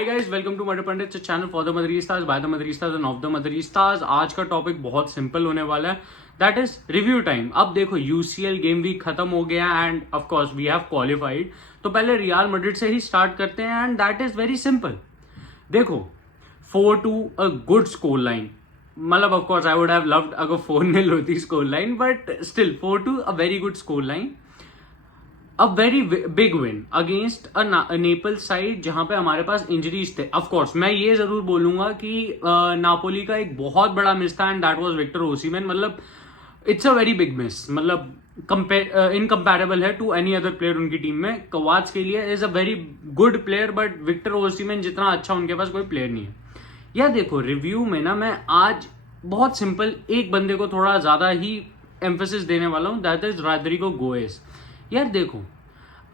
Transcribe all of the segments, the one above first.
Hi guys, welcome to Matar Pandit channel for the Madridistas by the Madridistas and of the Madridistas. आज का topic बहुत simple होने वाला है, दैट इज रिव्यू टाइम। अब देखो, यूसीएल गेम वीक खत्म हो गया and of course we have qualified. तो पहले रियल मैड्रिड से ही स्टार्ट करते हैं and that is very simple. देखो, 4-2 अ गुड स्कोर लाइन। मतलब of course I would have loved अगर 4-0 होती score line, but still 4-2 a very good score line. A very big win against a Napoli side जहां पे हमारे पास injuries थे। Of course मैं ये जरूर बोलूंगा कि नापोली का एक बहुत बड़ा मिस था and that was Victor Osimhen. मतलब it's a very big miss, मतलब इनकम्पेरेबल है टू एनी अदर प्लेयर उनकी टीम में। कवाच के लिए is a very good player, but Victor Osimhen जितना अच्छा उनके पास कोई प्लेयर नहीं है। या देखो, रिव्यू में ना मैं आज बहुत सिंपल एक बंदे को थोड़ा ज्यादा ही एम्फेसिस देने वाला हूं, दैट इज रॉड्रिगो गोएस। यार देखो,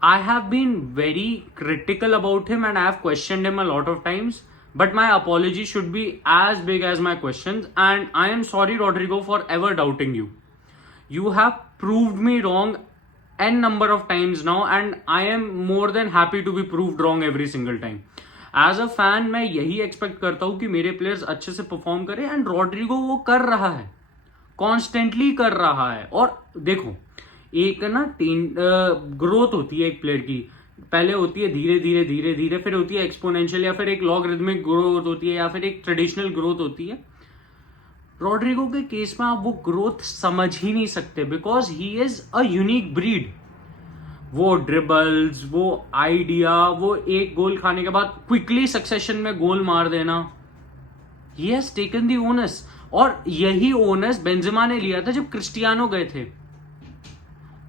I have been very critical about him and I have questioned him a lot of times, but my apology should be as big as my questions, and I am sorry Rodrigo for ever doubting you. You have proved me wrong n number of times now and I am more than happy to be proved wrong every single time. As a fan मैं यही expect करता हूं कि मेरे players अच्छे से perform करें and Rodrigo वो कर रहा है, कॉन्स्टेंटली कर रहा है। और देखो, एक ना ग्रोथ होती है एक प्लेयर की, पहले होती है धीरे धीरे धीरे धीरे, फिर होती है एक्सपोनेंशियल, या फिर एक लॉगरिथमिक ग्रोथ होती है, या फिर एक ट्रेडिशनल ग्रोथ होती है। रॉड्रिगो के केस में आप वो ग्रोथ समझ ही नहीं सकते because he is a unique breed. वो ड्रिबल्स, वो आइडिया, वो एक गोल खाने के बाद क्विकली सक्सेशन में गोल मार देना, he has taken the onus. और यही ओनस बेंजेमा ने लिया था जब क्रिस्टियानो गए थे।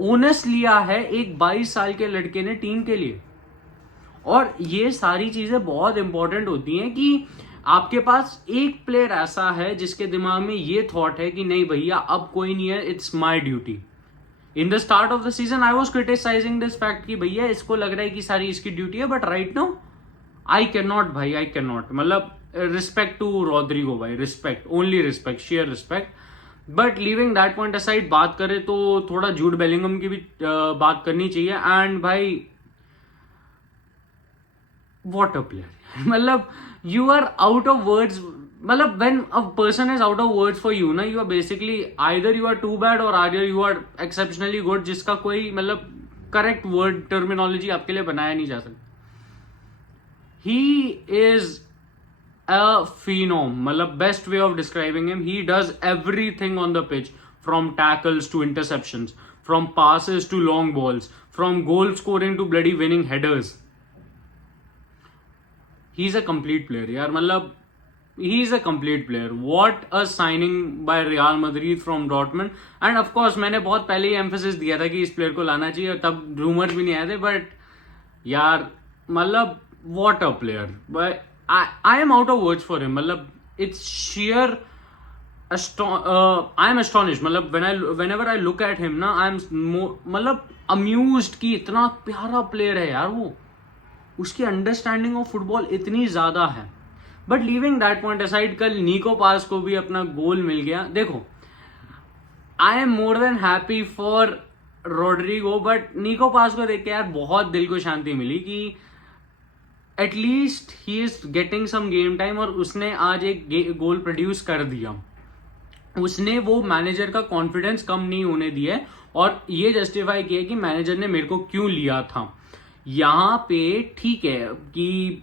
ओनस लिया है एक 22 साल के लड़के ने टीम के लिए। और ये सारी चीजें बहुत इंपॉर्टेंट होती हैं कि आपके पास एक प्लेयर ऐसा है जिसके दिमाग में ये थॉट है कि नहीं भैया अब कोई नहीं है, it's my duty. In the start of the season I was criticising this fact कि भैया इसको लग रहा है कि सारी इसकी ड्यूटी है, but right now I can not भाई, आई कैन नॉट। मतलब रिस्पेक्ट टू रॉड्रिगो भाई, respect, only respect, share respect. But living that point aside, बात करें तो थोड़ा जूड बेलिंगम की भी बात करनी चाहिए। एंड भाई व्हाट अ प्लेयर, मतलब you are out of words. मतलब when a person is out of words for you ना, you are basically either you are too bad और either you are exceptionally good, जिसका कोई मतलब correct word terminology आपके लिए बनाया नहीं जा सकता। ही इज a phenom, मतलब best way of describing him. He does everything on the pitch, from tackles to interceptions, from passes to long balls, from goal scoring to bloody winning headers. He's a complete player यार, मतलब he's a complete player. What a signing by Real Madrid from Dortmund. And of course मैंने बहुत पहले ही emphasis दिया था कि इस player को लाना चाहिए, और तब रूमर्स भी नहीं आए थे, बट यार मतलब what a player. But I am out of words for him. मतलब it's sheer I am astonished. मतलब whenever I look at him ना, I am मतलब amused कि इतना प्यारा प्लेयर है यार वो, उसकी अंडरस्टैंडिंग ऑफ फुटबॉल इतनी ज्यादा है। But leaving that point aside, कल निको पास को भी अपना गोल मिल गया। देखो, I am more than happy for Rodrigo, but Nico Paz को देख के यार बहुत दिल को शांति मिली कि at least he is getting some game time. और उसने आज एक गोल प्रोड्यूस कर दिया। उसने वो मैनेजर का कॉन्फिडेंस कम नहीं होने दिया है और ये जस्टिफाई किया कि मैनेजर ने मेरे को क्यों लिया था। यहां पे ठीक है कि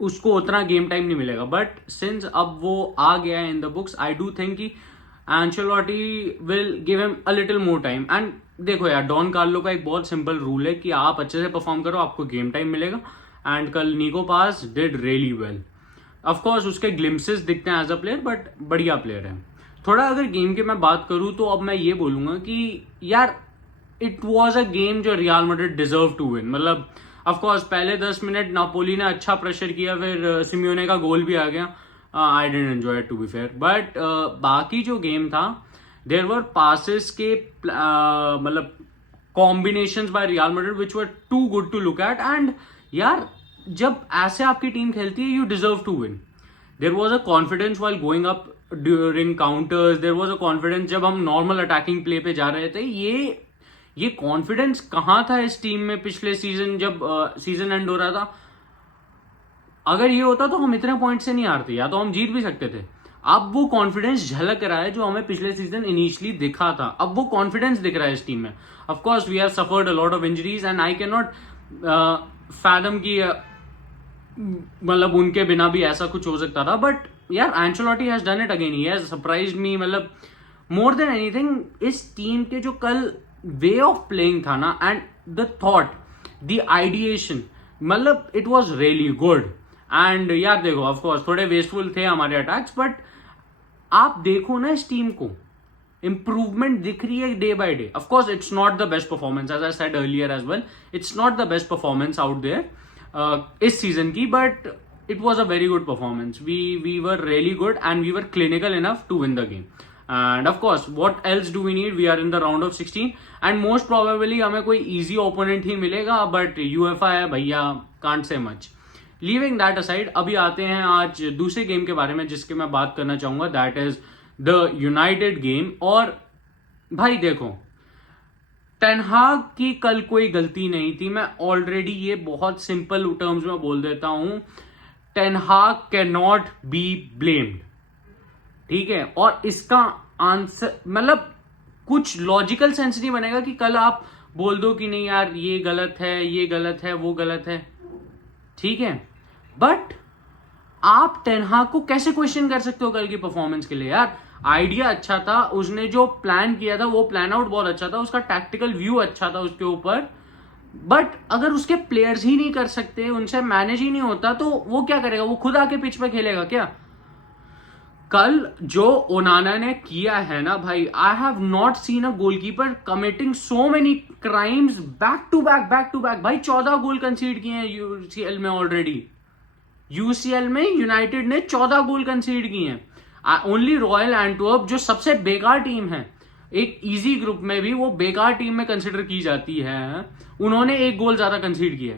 उसको उतना गेम टाइम नहीं मिलेगा, बट सिंस अब वो आ गया है in the books, I do think कि Ancelotti will give him a little more time. And देखो यार, डॉन कार्लो का एक बहुत सिंपल रूल है कि आप अच्छे से परफॉर्म करो, आपको गेम टाइम मिलेगा। एंड कल निको पास डिड रियली वेल। ऑफकोर्स उसके ग्लिम्सेस दिखते हैं एज अ प्लेयर, बट बढ़िया प्लेयर है। थोड़ा अगर गेम की मैं बात करूं तो अब मैं ये बोलूंगा कि यार इट वॉज अ गेम जो Real Madrid deserve to win. मतलब ऑफकोर्स पहले 10 मिनट नापोली ने अच्छा प्रेशर किया, फिर सिमियोने का गोल भी आ गया। I didn't enjoy it to be fair, but बाकी जो गेम था, देयर वर पासेस के मतलब combinations by Real Madrid which were too good to look at. And यार जब ऐसे आपकी टीम खेलती है, you deserve to win. There was a confidence while going up during counters, there was a confidence जब हम नॉर्मल अटैकिंग प्ले पे जा रहे थे। ये कॉन्फिडेंस कहां था इस टीम में पिछले सीजन जब सीजन एंड हो रहा था? अगर ये होता तो हम इतने पॉइंट से नहीं हारते, या तो हम जीत भी सकते थे। अब वो कॉन्फिडेंस झलक रहा है जो हमें पिछले सीजन इनिशियली दिखा था, अब वो कॉन्फिडेंस दिख रहा है इस टीम में। Of course we have suffered a lot of injuries and I can not fathom की मतलब उनके बिना भी ऐसा कुछ हो सकता था, बट यार Ancelotti has done it again, he has surprised me. मतलब मोर देन एनीथिंग इस टीम के जो कल वे ऑफ प्लेइंग था ना, and the thought, the ideation, मतलब it was really good. And यार देखो ऑफ कोर्स थोड़े वेस्टफुल थे हमारे अटैक्स, बट आप देखो ना इस टीम को इंप्रूवमेंट दिख रही है day by day. Of course it's not the best performance, as I said earlier as well, it's not the best performance out there इस सीजन की, but it was a very good performance. We were really good and we were clinical enough to win the game. And of course, what else do we need? We are in the round of 16 and most probably हमें कोई easy opponent ही मिलेगा, but UEFA है भैया, can't say much. Leaving that aside, अभी आते हैं आज दूसरे गेम के बारे में जिसके मैं बात करना चाहूंगा, that is the United game। और भाई देखो टेन हाग की कल कोई गलती नहीं थी, मैं ऑलरेडी ये बहुत सिंपल टर्म्स में बोल देता हूं, टेन हाग कैन नॉट बी ब्लेम्ड, ठीक है। और इसका आंसर मतलब कुछ लॉजिकल सेंस नहीं बनेगा कि कल आप बोल दो कि नहीं यार ये गलत है, ये गलत है, वो गलत है, ठीक है। बट आप टेन हाग को कैसे क्वेश्चन कर सकते हो कल की परफॉर्मेंस के लिए? यार आइडिया अच्छा था, उसने जो प्लान किया था वो प्लान आउट बहुत अच्छा था, उसका टैक्टिकल व्यू अच्छा था उसके ऊपर, बट अगर उसके प्लेयर्स ही नहीं कर सकते, उनसे मैनेज ही नहीं होता, तो वो क्या करेगा? वो खुद आके पिच पे खेलेगा क्या? कल जो ओनाना ने किया है ना भाई, I have not seen a goalkeeper committing so many crimes back to back. भाई 14 गोल कंसीड किए हैं यूसीएल में ऑलरेडी। यूसीएल में यूनाइटेड ने 14 गोल कंसीड किए हैं। ओनली रॉयल एंटवर्प जो सबसे बेकार टीम है, एक इजी ग्रुप में भी वो बेकार टीम में कंसिडर की जाती है, उन्होंने एक गोल ज्यादा कंसीड किया।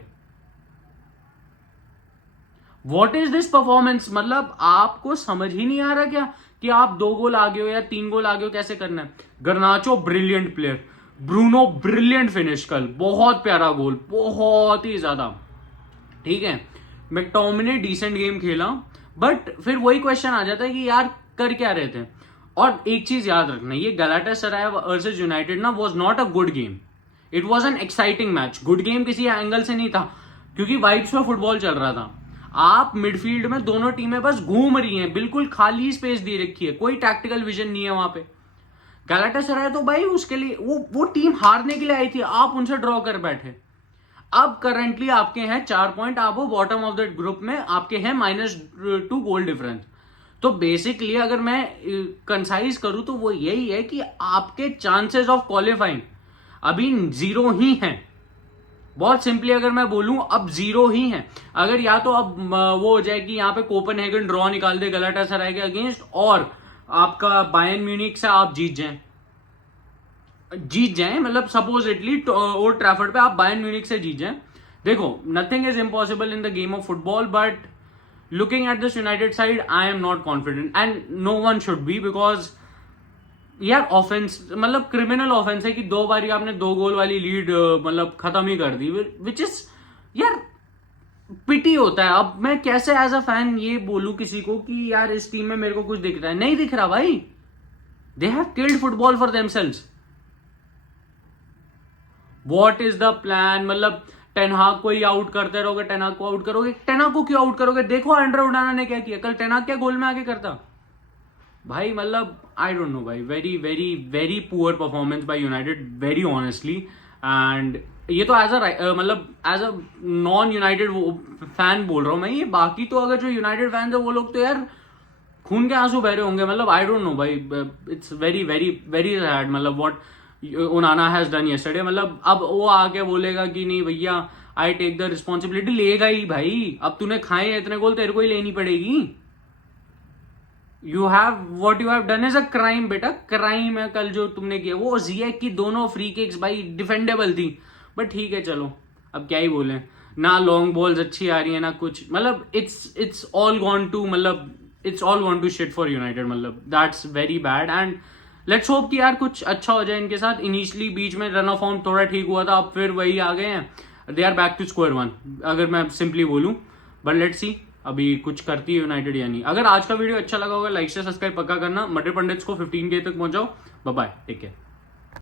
What is this performance? मतलब आपको समझ ही नहीं आ रहा क्या कि आप 2 गोल आगे हो या 3 गोल आगे हो, कैसे करना है? गर्नाचो brilliant player, Bruno brilliant finish, कल बहुत प्यारा गोल, बहुत ही ज्यादा, ठीक है। मैकटोमिने डिसेंट गेम खेला, बट फिर वही क्वेश्चन आ जाता है कि यार कर क्या रहे थे? और एक चीज याद रखना, ये गैलाटासराय वर्सेस यूनाइटेड ना was not a good game, it was an exciting match. Good game किसी एंगल से नहीं था, क्योंकि वाइब्स में फुटबॉल चल रहा था। आप मिडफील्ड में दोनों टीमें बस घूम रही हैं, बिल्कुल खाली स्पेस दी रखी है, कोई टैक्टिकल विजन नहीं है वहां पे। गैलाटासराय तो भाई उसके लिए वो टीम हारने के लिए आई थी, आप उनसे ड्रॉ कर बैठे। अब करंटली आपके हैं 4 पॉइंट, आप वो बॉटम ऑफ द ग्रुप में, आपके हैं -2 गोल डिफरेंस। तो बेसिकली अगर मैं कंसाइज करूं तो वो यही है कि आपके चांसेस ऑफ क्वालिफाइंग अभी 0 ही हैं। बहुत सिंपली अगर मैं बोलूं, अब 0 ही हैं। अगर या तो अब वो हो जाए कि यहाँ पे कोपेनहेगन ड्रॉ निकाल दे गैलाटासराय के अगेंस्ट, और आपका बायर्न म्यूनिख से आप जीत जाएं, मतलब सपोजिटली ओल्ड ट्रैफर्ड पे आप बायर्न म्यूनिख से जीत जाएं। देखो nothing is impossible in the game of football, but looking at this United side I am not confident and no one should be, because यार ऑफेंस मतलब क्रिमिनल ऑफेंस है कि 2 बार आपने 2 गोल वाली लीड मतलब खत्म ही कर दी, विच इज यार पिटी होता है। अब मैं कैसे एज अ फैन ये बोलूं किसी को कि यार इस टीम में मेरे को कुछ दिख रहा है? नहीं दिख रहा भाई। They have killed football for themselves. What is the plan? मतलब टेन हाग को ही आउट करते रहोगे, टेन हाग को आउट करोगे, टेन हाग को क्यों आउट करोगे? देखो एंड्रे ओनाना ने क्या किया कल, टेन हाग क्या गोल में आगे करता भाई? मतलब आई डोंट नो भाई, very very very poor performance by United, very honestly. And ये तो एज अ मतलब as a non United fan बोल रहा हूं मैं ये, बाकी तो अगर जो यूनाइटेड फैंस है वो लोग तो यार खून के आंसू बह रहे होंगे। मतलब आई डोंट नो भाई, it's very very very sad मतलब what Onana has done yesterday. मतलब अब वो आके बोलेगा कि नहीं भैया आई टेक द रिस्पॉन्सिबिलिटी, लेगा ही भाई। अब तूने खाए इतने गोल, तेरे को ही लेनी पड़ेगी। You have what you have done is a crime बेटा, क्राइम है कल जो तुमने किया। वो जियेक की दोनों फ्री किक्स भाई डिफेंडेबल थी, बट ठीक है चलो अब क्या ही बोले। ना लॉन्ग बॉल्स अच्छी आ रही है ना कुछ, मतलब इट्स ऑल गॉन टू, मतलब it's all gone to shit for United. मतलब that's very bad and let's hope कि यार कुछ अच्छा हो जाए इनके साथ। इनिशियली बीच में रन ऑफ फॉर्म थोड़ा ठीक हुआ था, अब फिर वही आ गए हैं, they are back to square 1 अगर मैं सिंपली बोलूं, बट लेट्स सी अभी कुछ करती है यूनाइटेड या नहीं। अगर आज का वीडियो अच्छा लगा होगा लाइक से सब्सक्राइब पक्का करना। मटर पंडित्स को 15K तक पहुंचाओ। Bye bye, take care.